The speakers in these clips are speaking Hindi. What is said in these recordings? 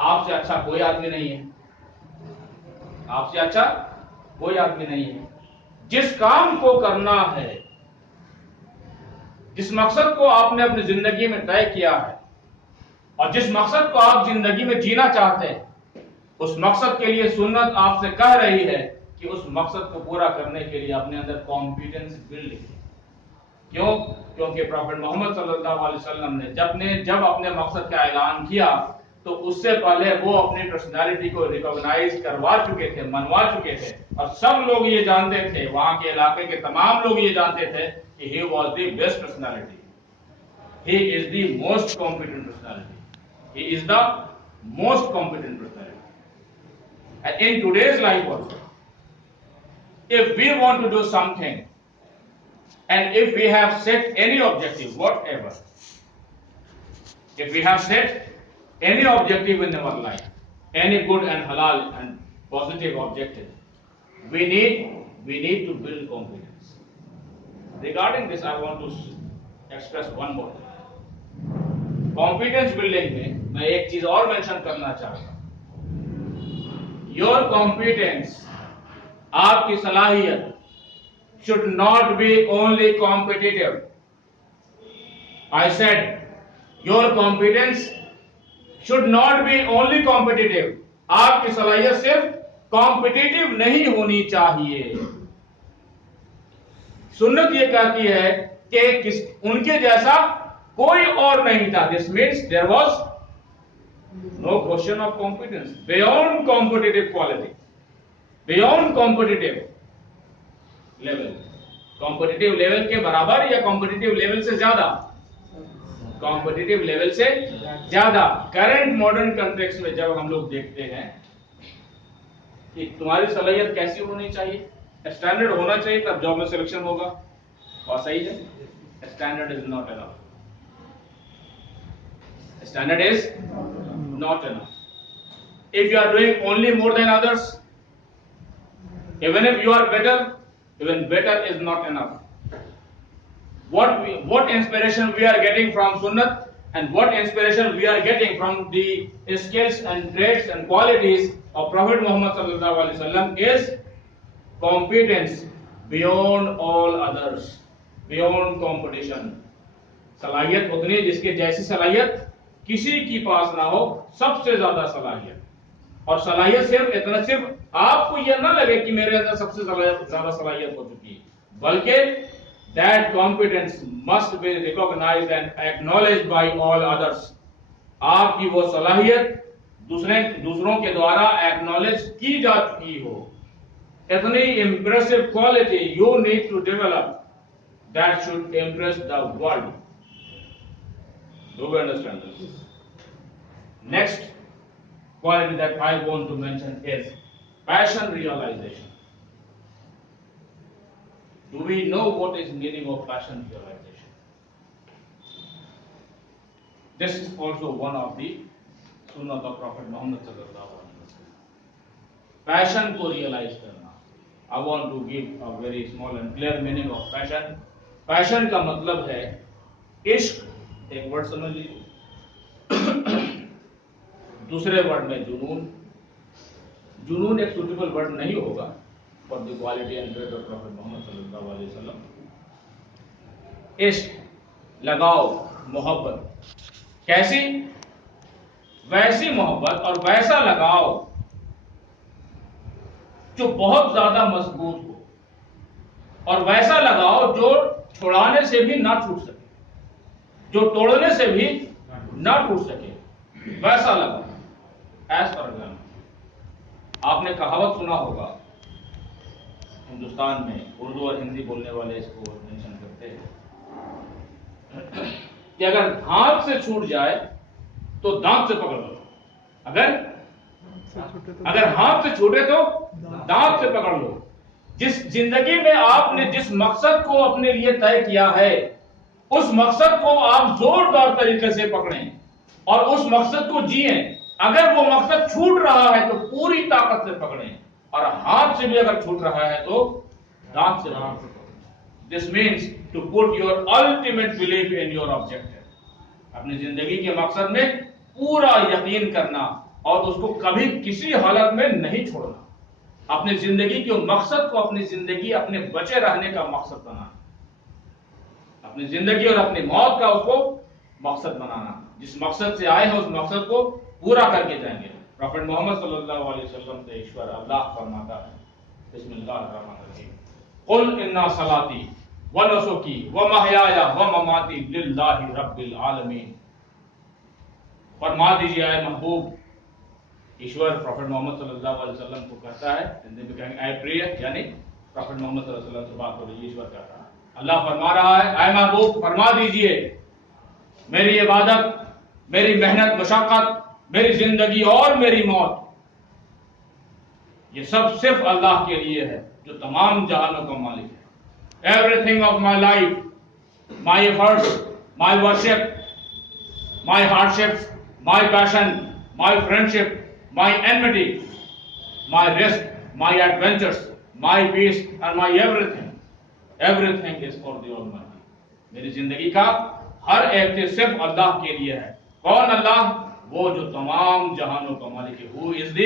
आपसे अच्छा कोई आदमी नहीं है, आपसे अच्छा कोई आदमी नहीं है। जिस काम को करना है, जिस मकसद को आपने अपनी जिंदगी में तय किया है और जिस मकसद को आप जिंदगी में जीना चाहते हैं, उस मकसद के लिए सुन्नत आपसे कह रही है कि उस मकसद को पूरा करने के लिए अपने अंदर कॉन्फिडेंस बिल्ड कीजिए। क्यों? क्योंकि प्रॉफेट मोहम्मद सल्लल्लाहु अलैहि वसल्लम ने जब अपने मकसद का ऐलान किया तो उससे पहले वो अपनी पर्सनालिटी को रिकॉग्नाइज करवा चुके थे, मनवा चुके थे, और सब लोग ये जानते थे, वहां के इलाके के तमाम लोग ये जानते थे कि he was the best personality, he is the most competent personality, he is the most competent personality. And in today's life also, if we want to do something and if we have set any objective, whatever, if we have set any objective in our life, any good and halal and positive objective, we need to build confidence. Regarding this, I want to express one more thing. Confidence building में मैं एक चीज और मेंशन करना चाहता हूं। Your competence, आपकी सलाहियत, should not be only competitive. I said, your competence should not be only competitive. आपकी सलाहियत सिर्फ कॉम्पिटिटिव नहीं होनी चाहिए। सुन्नत ये कहती है कि उनके जैसा कोई और नहीं था। This means there was no question of competence, beyond competitive quality, beyond competitive level, competitive level के बराबर या competitive level से ज्यादा, competitive level से ज्यादा। करंट मॉडर्न कंटेक्स्ट में जब हम लोग देखते हैं कि तुम्हारी सलाहियत कैसी होनी चाहिए, स्टैंडर्ड होना चाहिए, तब जॉब में सिलेक्शन होगा, और सही है। Standard is not enough, standard is not enough. If you are doing only more than others, even if you are better, even better is not enough. What inspiration we are getting from Sunnat and what inspiration we are getting from the skills and traits and qualities of Prophet Muhammad sallallahu alaihi wasallam is competence beyond all others, beyond competition. सलाहियत उतनी जिसके जैसी सलाहियत किसी की पास ना हो, सबसे ज्यादा सलाहियत। और सलाहियत सिर्फ इतना, सिर्फ आपको यह ना लगे कि मेरे अंदर सबसे ज्यादा सलाहियत हो चुकी है, बल्कि that competence must be recognized and acknowledged by all others. आपकी वो सलाहियत दूसरों के द्वारा एक्नॉलेज की जा चुकी हो। इतनी impressive quality you need to develop that should impress the world. Do we understand this? Next quality that I want to mention is passion realization. Do we know what is meaning of passion realization? This is also one of the sunnah of Prophet Muhammad sallallahu alaihi wasallam. Passion को realize करना. I want to give a very small and clear meaning of passion. Passion का मतलब है इश्क, एक वर्ड समझ लीजिए। दूसरे वर्ड में जुनून। जुनून एक सुटेबल वर्ड नहीं होगा for the quality and trait of prophet Muhammad सल्लल्लाहु अलैहि वसल्लम। इश्क, लगाव, मोहब्बत, कैसी? वैसी मोहब्बत और वैसा लगाव जो बहुत ज्यादा मजबूत हो, और वैसा लगाव जो छुड़ाने से भी ना छूट सके, जो तोड़ने से भी ना टूट सके, वैसा लगा। एज फॉर एग्जाम्पल, आपने कहावत सुना होगा, हिंदुस्तान में उर्दू और हिंदी बोलने वाले इसको मेंशन करते हैं कि अगर हाथ से छूट जाए तो दांत से पकड़ लो। अगर हाथ से छूटे तो दांत से पकड़ लो। जिस जिंदगी में आपने जिस मकसद को अपने लिए तय किया है, उस मकसद को आप जोरदार तरीके से पकड़ें और उस मकसद को जिए। अगर वो मकसद छूट रहा है तो पूरी ताकत से पकड़ें, और हाथ से भी अगर छूट रहा है तो दांत से पकड़ें। This means to put your ultimate belief in your objective. अपनी जिंदगी के मकसद में पूरा यकीन करना, और उसको कभी किसी हालत में नहीं छोड़ना। अपनी जिंदगी के मकसद को, अपनी जिंदगी अपने बचे रहने का मकसद बनाना, अपनी जिंदगी और अपनी मौत का उसको मकसद बनाना। जिस मकसद से आए हैं उस मकसद को पूरा करके जाएंगे। प्रॉफेट मोहम्मद सल्लल्लाहु अलैहि वसल्लम से ईश्वर अल्लाह फरमाता है, बिस्मिल्लाहिर्रहमानिर्रहीम, कुल इन्ना सलाती व नुसुकी व महयाया व ममाती लिल्लाहि रब्बिल आलमीन। फरमा दीजिए आए महबूब, ईश्वर प्रॉफेट मोहम्मद सल्लल्लाहु अलैहि वसल्लम को कहता है, हिंदी में कहेंगे आई प्रे, यानी प्रॉफेट मोहम्मद सल्लल्लाहु अलैहि वसल्लम से बात हो रही है, ईश्वर कह रहा है, अल्लाह फरमा रहा है, आए महबूब फरमा दीजिए मेरी इबादत, मेरी मेहनत मशक्कत, मेरी जिंदगी और मेरी मौत, ये सब सिर्फ अल्लाह के लिए है जो तमाम जहानों का मालिक है। Everything of my life, my efforts, my worship, my hardships, my passion, my friendship, my enmity, my risk, my adventures, my peace and my everything is for the Almighty. मेरी जिंदगी का हर एक चीज सिर्फ अल्लाह के लिए है। कौन अल्लाह? वो जो तमाम जहानों का मालिक है। Who is the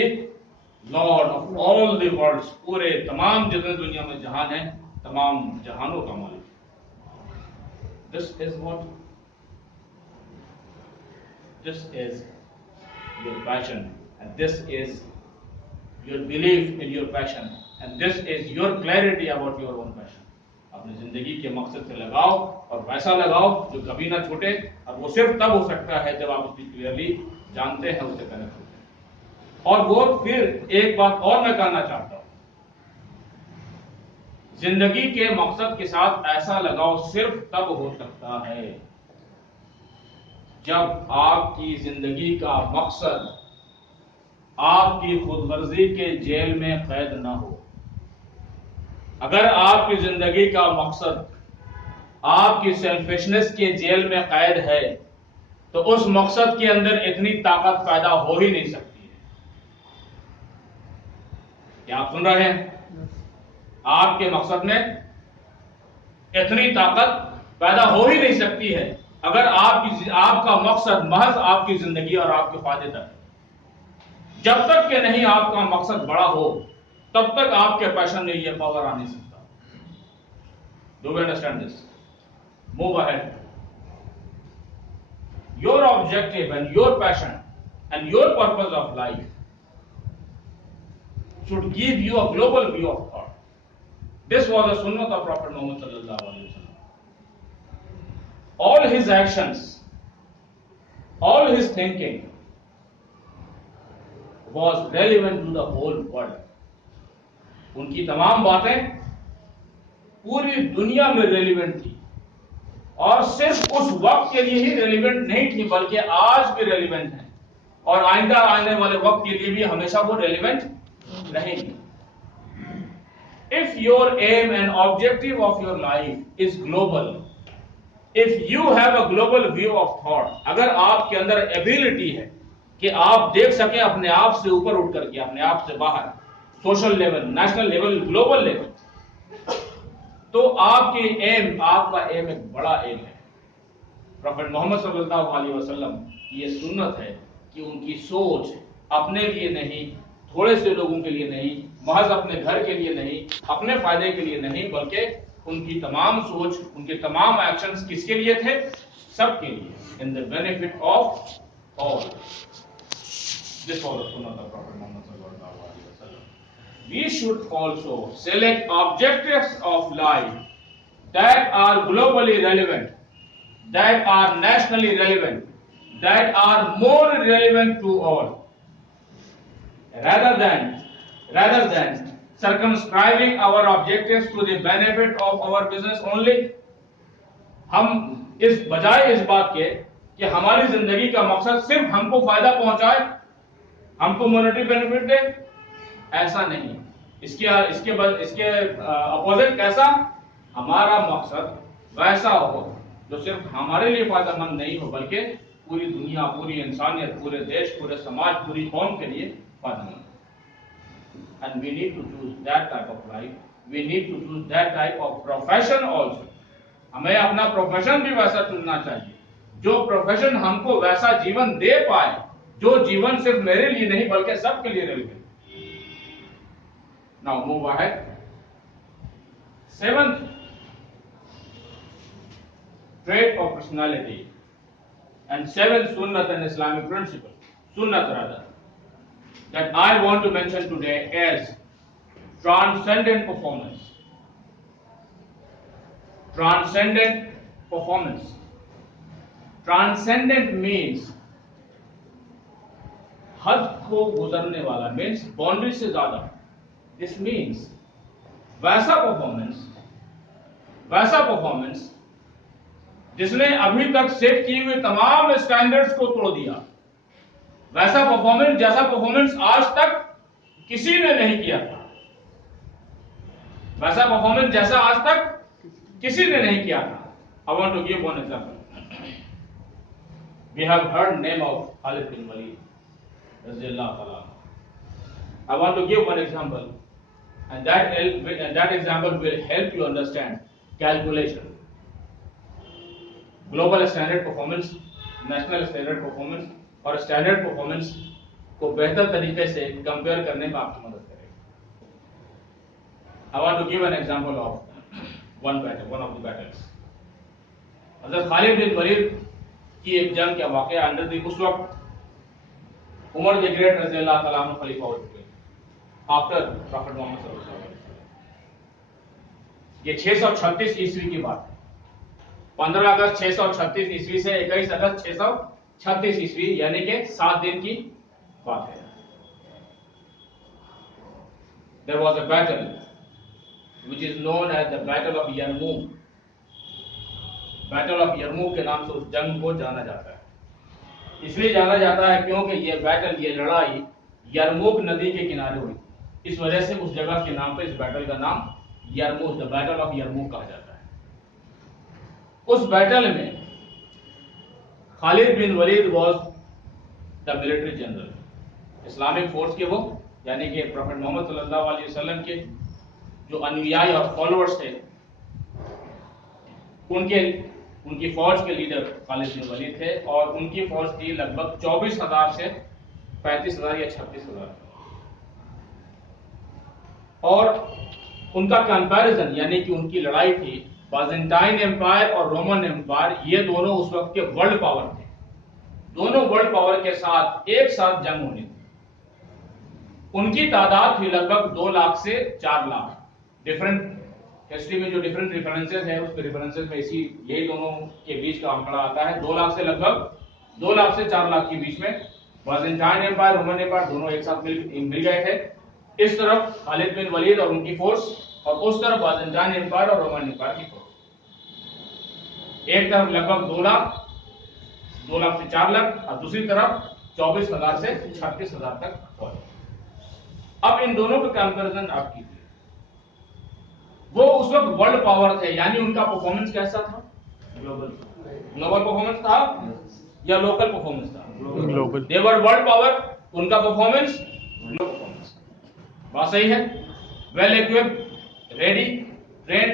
Lord of all the worlds, पूरे तमाम जितने दुनिया में जहान है, तमाम जहानों का मालिक। This is what, this is your passion and this is your belief in your passion and this is your clarity about your own passion. अपनी जिंदगी के मकसद से लगाओ और वैसा लगाओ जो कभी ना छूटे, और वो सिर्फ तब हो सकता है जब आप उसकी क्लियरली जानते हैं, उससे कनेक्ट होते हैं। और वो फिर एक बात और मैं कहना चाहता हूं, जिंदगी के मकसद के साथ ऐसा लगाव सिर्फ तब हो सकता है जब आपकी जिंदगी का मकसद आपकी खुदगर्जी के जेल में कैद ना हो। अगर आपकी जिंदगी का मकसद आपकी सेल्फिशनेस के जेल में कैद है तो उस मकसद के अंदर इतनी ताकत पैदा हो ही नहीं सकती है। क्या आप सुन रहे हैं? आपके मकसद में इतनी ताकत पैदा हो ही नहीं सकती है अगर आपका मकसद महज आपकी जिंदगी और आपके फायदे तक है। जब तक कि नहीं आपका मकसद बड़ा हो तब तक आपके पैशन में यह पावर आ नहीं सकता। Do you understand this? Move ahead. Your objective and your passion and your purpose of life should give you a global view of thought. This was the sunnah of Prophet Muhammad sallallahu alaihi wasallam. All his actions, all his thinking was relevant to the whole world. उनकी तमाम बातें पूरी दुनिया में रेलिवेंट थी और सिर्फ उस वक्त के लिए ही रेलिवेंट नहीं थी बल्कि आज भी रेलिवेंट है और आइंदा आने वाले वक्त के लिए भी हमेशा वो रेलिवेंट रहेंगी। If your aim and objective of your life is global, if you have a global view of thought, अगर आपके अंदर एबिलिटी है कि आप देख सके अपने आप से ऊपर उठ करके, अपने आप से बाहर, social level, national level, global level, तो आपकी एम, आपका एम एक बड़ा एम है। प्रोफेट मोहम्मद सल्लल्लाहु अलैहि वसल्लम की ये सुन्नत है कि उनकी सोच अपने लिए नहीं, थोड़े से लोगों के लिए नहीं, महज अपने घर के लिए नहीं, अपने फायदे के लिए नहीं, बल्कि उनकी तमाम सोच, उनके तमाम एक्शंस किसके लिए थे? सबके लिए, in the benefit of all. This was the sunnah of prophet Mohammad सल्लल्लाहु अलैहि वसल्लम। We should also select objectives of life that are globally relevant, that are nationally relevant, that are more relevant to all, rather than circumscribing our objectives to the benefit of our business only. हम इस बजाय इस बात के कि हमारी जिंदगी का मकसद सिर्फ हमको फायदा पहुंचाए, हमको मॉनेटरी बेनिफिट दे, ऐसा नहीं। इसके अपोजिट कैसा? हमारा मकसद वैसा हो जो सिर्फ हमारे लिए फायदेमंद नहीं हो बल्कि पूरी दुनिया, पूरी इंसानियत, पूरे देश, पूरे समाज, पूरी कौम के लिए फायदेमंद। And we need to choose that type of life, we need to choose that type of profession also. हमें अपना प्रोफेशन भी वैसा चुनना चाहिए जो प्रोफेशन हमको वैसा जीवन दे पाए जो जीवन सिर्फ मेरे लिए नहीं बल्कि सबके लिए relevant. Now move ahead. Seventh trait of personality and seventh sunnat and Islamic principle, sunnat rather, that I want to mention today is transcendent performance. Transcendent performance. Transcendent means हद को गुजरने वाला, means बाउंड्री से ज्यादा। This means वैसा परफॉर्मेंस जिसने अभी तक सेट किए हुए तमाम स्टैंडर्ड्स को तोड़ दिया, वैसा परफॉर्मेंस जैसा परफॉर्मेंस आज तक किसी ने नहीं किया था, वैसा परफॉर्मेंस जैसा आज तक किसी ने नहीं किया था। I want to give one example. We have heard name of Khalid bin Walid radhiyallahu ta'ala. I want to give one example, and that example will help you understand calculation. Global standard performance, national standard performance और स्टैंडर्ड परफॉर्मेंस को बेहतर तरीके से कंपेयर करने में आपकी मदद करेगा। I want to give an example of one of the battles. हज़रत खालिद बिन वलीद की एक जंग का वाकया अंडर दी, उस वक्त उमर द ग्रेट रज़ियल्लाहु ताला अन्हु खलीफा हो चुके आफ्टर प्रॉफिट मोहम्मद सल्लल्लाहु अलैहि वसल्लम। ये 636 ईस्वी की बात है। 15 अगस्त 636 ईस्वी से 21 अगस्त 636 ईस्वी, यानी कि 7 दिन की बात है। There was a battle which is known as the Battle of Yarmouk. Battle of Yarmouk के नाम से उस जंग को जाना जाता है। इसलिए जाना जाता है क्योंकि ये बैटल, ये लड़ाई यरमूक नदी के किनारे हुई। इस वजह से उस जगह के नाम पे इस बैटल का नाम Yarmouk, the battle of Yarmouk कहा जाता है। उस बैटल में Khalid bin Walid was the military general, Islamic force के वो, यानी कि प्रॉफेट मोहम्मद सल्लल्लाहु अलैहि वसल्लम के जो अनुयायी और फॉलोअर्स थे, उनकी फौज के लीडर खालिद बिन वलीद थे। और उनकी फौज थी लगभग 24,000 से 35,000 या 36,000। और उनका कंपैरिजन, यानी कि उनकी लड़ाई थी बाइजेंटाइन एम्पायर और रोमन एम्पायर, ये दोनों उस वक्त के वर्ल्ड पावर थे। दोनों वर्ल्ड पावर के साथ एक साथ जंग होनी थी। उनकी तादाद थी लगभग 2 लाख से 4 लाख। डिफरेंट हिस्ट्री में जो डिफरेंट रेफरेंसेस है, उस रेफरेंसेस में यही दोनों के बीच का आंकड़ा आता है। 2 लाख से लगभग 2 लाख से 4 लाख के बीच में बाइजेंटाइन एम्पायर, रोमन एम्पायर दोनों एक साथ मिल गए थे। इस तरफ खालिद बिन वलीद और उनकी फोर्स, और उस तरफ बाइजेंटाइन एम्पायर और रोमन एम्पायर की फोर्स। एक तरफ लगभग 2 लाख से 4 लाख और दूसरी तरफ 24,000 से 36,000 तक फौज। अब इन दोनों का कंपैरिजन आप कीजिए। वो उस वक्त वर्ल्ड पावर थे, यानी उनका परफॉर्मेंस कैसा था? ग्लोबल परफॉर्मेंस था या लोकल परफॉर्मेंस था? ग्लोबल। दे वर वर्ल्ड पावर, उनका परफॉर्मेंस ग्लोबल परफॉर्मेंस। बात सही है? वेल इक्विप्ड, रेडी, ट्रेंड,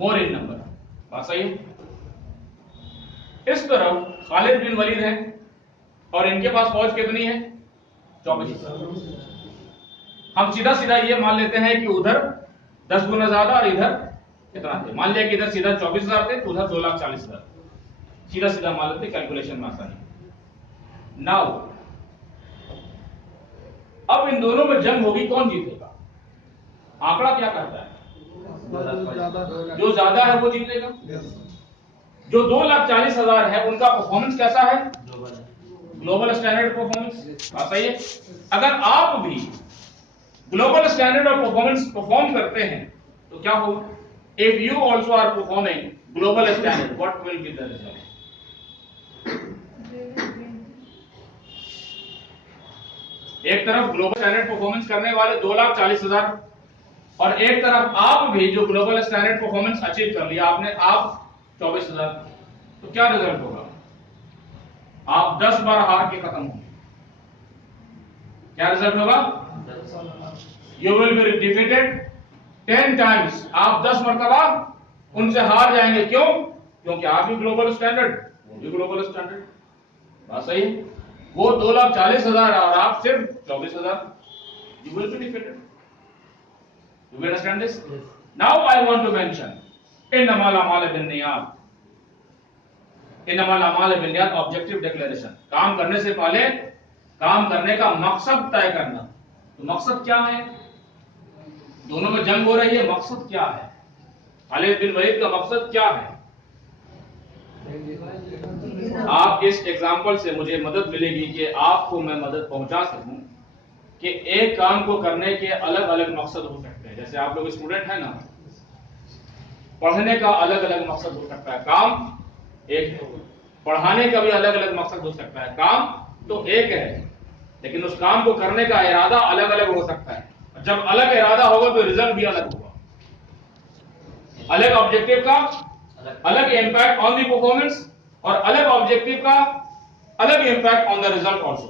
मोर इन नंबर। बात सही है? इस तरफ खालिद बिन वलीद है और इनके पास फौज कितनी है? 24,000। हम सीधा सीधा ये मान लेते हैं कि उधर 10 गुना ज्यादा और इधर कितना थे। मान लिया कि इधर सीधा 24,000 थे, तो उधर 2,40,000। सीधा सीधा मान लेते, कैलकुलेशन में आसानी। नाउ अब इन दोनों में जंग होगी, कौन जीतेगा? आंकड़ा क्या करता है? जो ज्यादा है वो जीतेगा। जो 2,40,000 है उनका परफॉर्मेंस कैसा है? Global standard performance. सही है? अगर आप भी global standard of performance perform करते हैं तो क्या होगा? If you also are performing global standard, what will be the result? एक तरफ ग्लोबल स्टैंडर्ड परफॉर्मेंस करने वाले 2,40,000 और एक तरफ आप भी जो ग्लोबल स्टैंडर्ड परफॉर्मेंस अचीव कर लिया आपने, आप 24,000, तो क्या रिजल्ट होगा? आप 10 बार हार के खत्म होंगे। क्या रिजल्ट होगा? You will be defeated 10 times. आप 10 मरतबा उनसे हार जाएंगे। क्यों? क्योंकि आप भी ग्लोबल स्टैंडर्ड, वो भी ग्लोबल स्टैंडर्ड। बात सही है? वो 2,40,000 और आप सिर्फ 24,000, you will be defeated. You will understand this? Yes. Now I want to mention innamal a'malu binniyat. इन्नमल अमाल बिन्नियात ऑब्जेक्टिव डिक्लेरेशन। काम करने से पहले काम करने का मकसद तय करना। तो मकसद क्या है? दोनों में जंग हो रही है, मकसद क्या है? खालिद बिन वलीद का मकसद क्या है? आप इस एग्जाम्पल से मुझे मदद मिलेगी कि आपको मैं मदद पहुंचा सकूं कि एक काम को करने के अलग अलग मकसद हो सकते हैं। जैसे आप लोग स्टूडेंट हैं ना, पढ़ने का अलग अलग मकसद हो सकता है, काम एक, पढ़ाने का भी अलग अलग मकसद हो सकता है। काम तो एक है, लेकिन उस काम को करने का इरादा अलग अलग हो सकता है। जब अलग इरादा होगा तो रिजल्ट भी अलग होगा। अलग ऑब्जेक्टिव का अलग इंपैक्ट ऑन द परफॉर्मेंस और अलग ऑब्जेक्टिव का अलग impact on the result also.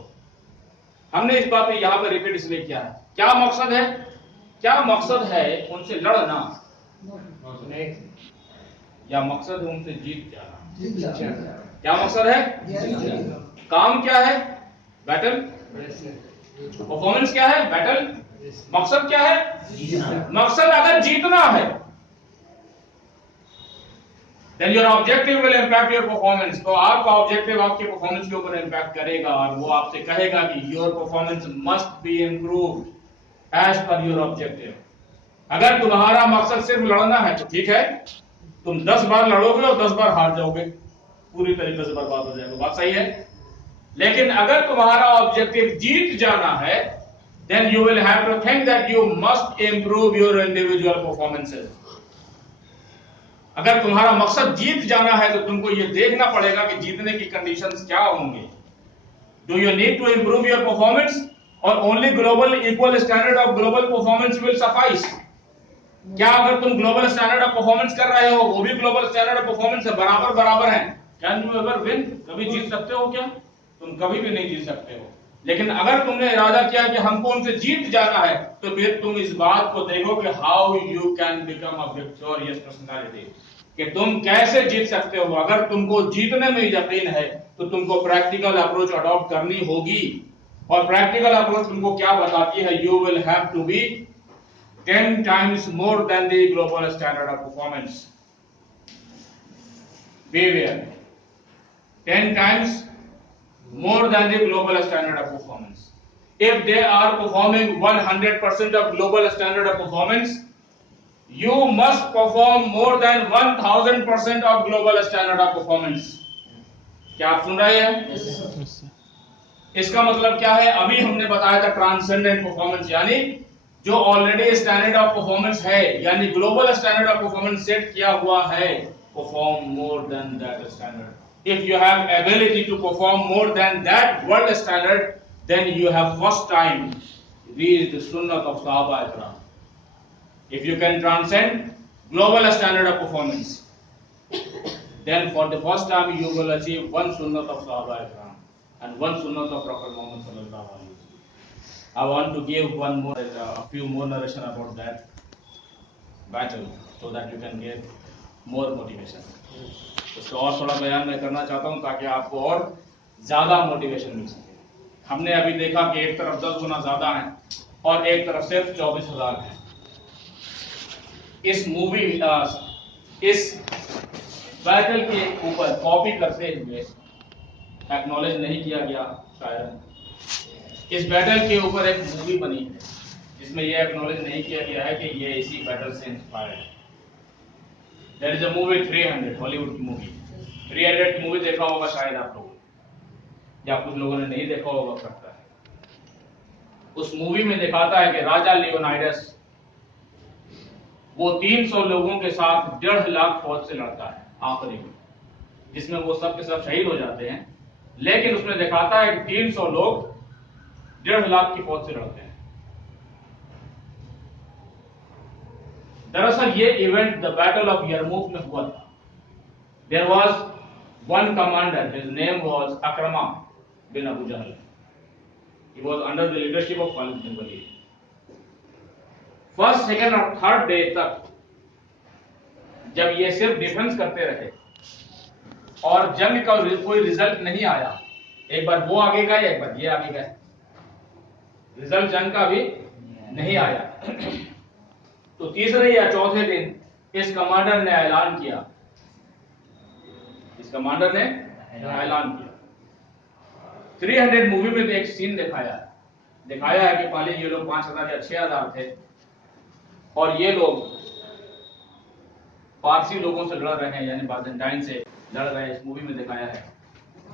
हमने इस बात को यहां पर रिपीट इसलिए किया है। क्या मकसद है? क्या मकसद है उनसे लड़ना या मकसद है उनसे जीत जाना? क्या मकसद है? काम क्या है? बैटल। परफॉर्मेंस क्या है? बैटल। मकसद क्या है? मकसद अगर जीतना है, then your objective will impact your performance। तो आपका ऑब्जेक्टिव आपके परफॉर्मेंस के ऊपर इंपैक्ट करेगा और वो आपसे कहेगा कि your performance must be improved as per your objective। अगर तुम्हारा मकसद सिर्फ लड़ना है तो ठीक है, तुम 10 बार लड़ोगे और 10 बार हार जाओगे, पूरी तरीके से बर्बाद हो जाएगा। बात सही है। लेकिन अगर तुम्हारा ऑब्जेक्टिव जीत जाना है, then you will have to think that you must improve your individual performances। अगर तुम्हारा मकसद जीत जाना है तो तुमको यह देखना पड़ेगा कि जीतने की कंडीशंस क्या होंगे। Do you need to improve your performance or only global equal standard of global performance will suffice? क्या अगर तुम ग्लोबल स्टैंडर्ड ऑफ परफॉर्मेंस कर रहे हो, वो भी ग्लोबल स्टैंडर्ड ऑफ परफॉर्मेंस है, बराबर बराबर है, कैन यू एवर विन? कभी जीत सकते हो क्या? तुम कभी भी नहीं जीत सकते हो। लेकिन अगर तुमने इरादा किया कि हमको उनसे जीत जाना है, तो फिर तुम इस बात को देखो कि how you can become a victorious personality, कि तुम कैसे जीत सकते हो। अगर तुमको जीतने में यकीन है तो तुमको प्रैक्टिकल अप्रोच अडॉप्ट करनी होगी। और प्रैक्टिकल अप्रोच तुमको क्या बताती है? You will have to be 10 times more than the global standard of performance। Beware, 10 times more than the global standard of performance। If they are performing 100% of global standard of performance, you must perform more than 1000% of global standard of performance। क्या आप सुन रहे हैं? इसका मतलब क्या है? अभी हमने बताया था ट्रांसेंडेंट परफॉर्मेंस, यानी जो ऑलरेडी स्टैंडर्ड ऑफ परफॉर्मेंस है, यानी global standard of performance set किया हुआ है, perform more than that standard. If you have ability to perform more than that world standard, then you have first time reached the sunnah of Sahaba Ikram. If you can transcend global standard of performance, then for the first time you will achieve one sunnat of sahaba ikram and one sunnat of Prophet Muhammad sallallahu alaihi wasallam। I want to give one more a few more narration about that battle so that you can get more motivation। इसका और थोड़ा बयान मैं करना चाहता हूं ताकि आपको और ज्यादा मोटिवेशन मिल सके। हमने अभी देखा कि एक तरफ 10 गुना ज्यादा है और एक तरफ सिर्फ 24,000 है। इस मूवी इस बैटल के ऊपर कॉपी करते हुए एक्नॉलेज नहीं किया गया शायद। इस बैटल के ऊपर एक मूवी बनी है जिसमें यह एक्नॉलेज नहीं किया गया है कि यह इसी बैटल से इंस्पायर्ड है। That is a movie 300, Hollywood की मूवी। 300 की मूवी देखा होगा शायद आप लोगों ने, या कुछ लोगों ने नहीं देखा होगा सकता है। उस मूवी में दिखाता है कि राजा लियोनाइडस वो 300 लोगों के साथ 1.5 लाख फौज से लड़ता है आखिरी में, जिसमें वो सब के सब शहीद हो जाते हैं। लेकिन उसमें दिखाता है कि 300 लोग 1.5 लाख की फौज से लड़ते हैं। दरअसल ये event the battle of Yarmouk में हुआ था। There was one commander, his name was Ikrima bin Abu Jahl. He was under the leadership of Khalid bin Walid. First, second और थर्ड डे तक जब ये सिर्फ डिफेंस करते रहे और जंग का कोई रिजल्ट नहीं आया, एक बार वो आगे गए, एक बार ये आगे गए, रिजल्ट जंग का भी नहीं आया। तो तीसरे या चौथे दिन इस कमांडर ने ऐलान किया, इस कमांडर ने ऐलान किया। 300 मूवी में तो एक सीन दिखाया है कि पहले ये लोग 5000 या 6000 थे और ये लोग पारसी लोगों से लड़ रहे हैं, यानी बाइजेंटाइन से लड़ रहे हैं, इस मूवी में दिखाया है।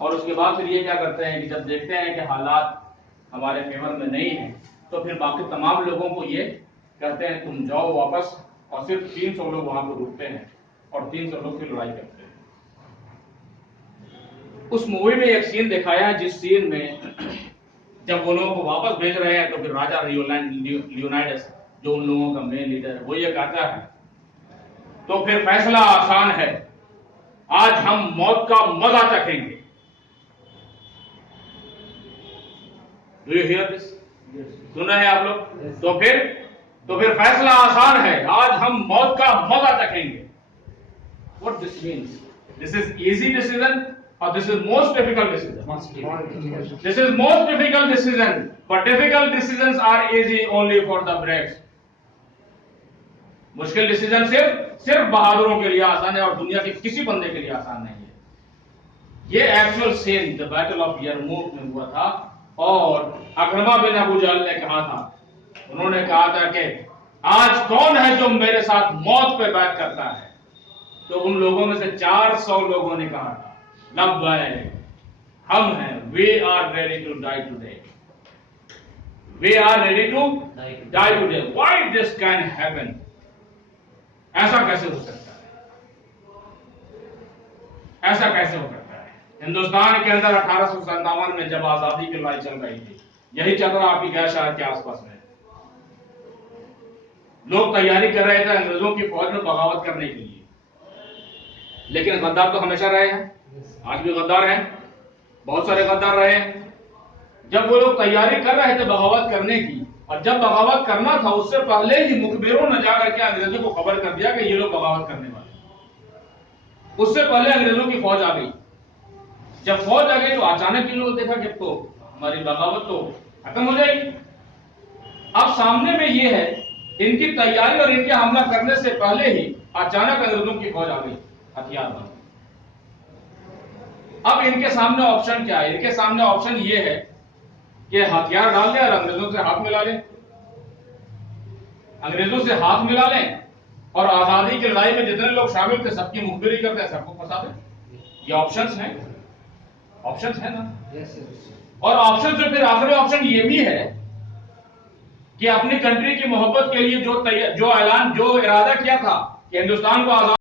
और उसके बाद फिर ये क्या करते हैं कि जब देखते हैं कि हालात हमारे फेवर में नहीं है, तो फिर बाकी तमाम लोगों को ये कहते हैं तुम जाओ वापस, और सिर्फ 300 लोग वहां पर रुकते हैं और 300 लोग फिर लड़ाई करते हैं। उस मूवी में एक सीन दिखाया है, जिस सीन में जब वो लोगों को वापस भेज रहे हैं तो फिर राजा लियोनाइडस, जो उन लोगों का मेन लीडर है, वो ये कहता है तो फिर फैसला आसान है, आज हम मौत का मजा चखेंगे। Do you hear this? सुना है आप लोग? तो फिर फैसला आसान है, आज हम मौत का मजा चखेंगे। What this means? This is easy decision or this is most difficult decision? This is most difficult decision, but difficult decisions are easy only for the braves. मुश्किल डिसीजन सिर्फ बहादुरों के लिए आसान है और दुनिया के किसी बंदे के लिए आसान नहीं है। ये actual seen the battle of Yarmouk में हुआ था और अकरमा बिन अबू जहल ने कहा था, उन्होंने कहा था कि आज कौन है जो मेरे साथ मौत पे बैत करता है? तो उन लोगों में से 400 लोगों ने कहा था लब्बैक, हम हैं, we are ready to die today, we are ready to die today. Why this can happen? ऐसा कैसे हो सकता है? ऐसा कैसे हो सकता है? हिंदुस्तान के अंदर 1857 में जब आजादी की लड़ाई चल रही थी, यही चल रहा आपकी गैर शहर के आसपास में, लोग तैयारी कर रहे थे अंग्रेजों की फौज में बगावत करने के लिए, लेकिन गद्दार तो हमेशा रहे हैं, आज भी गद्दार हैं, बहुत सारे गद्दार रहे हैं। जब वो लोग तैयारी कर रहे थे बगावत करने की, और जब बगावत करना था उससे पहले ही मुखबिरों ने जाकर के अंग्रेजों को खबर कर दिया कि ये लोग बगावत करने वाले। उससे पहले अंग्रेजों की फौज आ गई। जब फौज आ गई तो अचानक इन लोगों ने देखा कि तो हमारी बगावत तो खत्म हो जाएगी। अब सामने में ये है, इनकी तैयारी और इनके हमला करने से पहले ही अचानक अंग्रेजों की फौज आ गई हथियार बंद। अब इनके सामने ऑप्शन क्या है? इनके सामने ऑप्शन ये है कि हथियार डाल दें और अंग्रेजों से हाथ मिला लें, अंग्रेजों से हाथ मिला लें और आजादी की लड़ाई में जितने लोग शामिल थे सबकी मुखबिरी करते हैं, सबको फंसा दें। ये ऑप्शंस हैं, ऑप्शंस है ना। और ऑप्शन से फिर आखिरी ऑप्शन ये भी है कि अपनी कंट्री की मोहब्बत के लिए जो इरादा किया था कि हिंदुस्तान को आजाद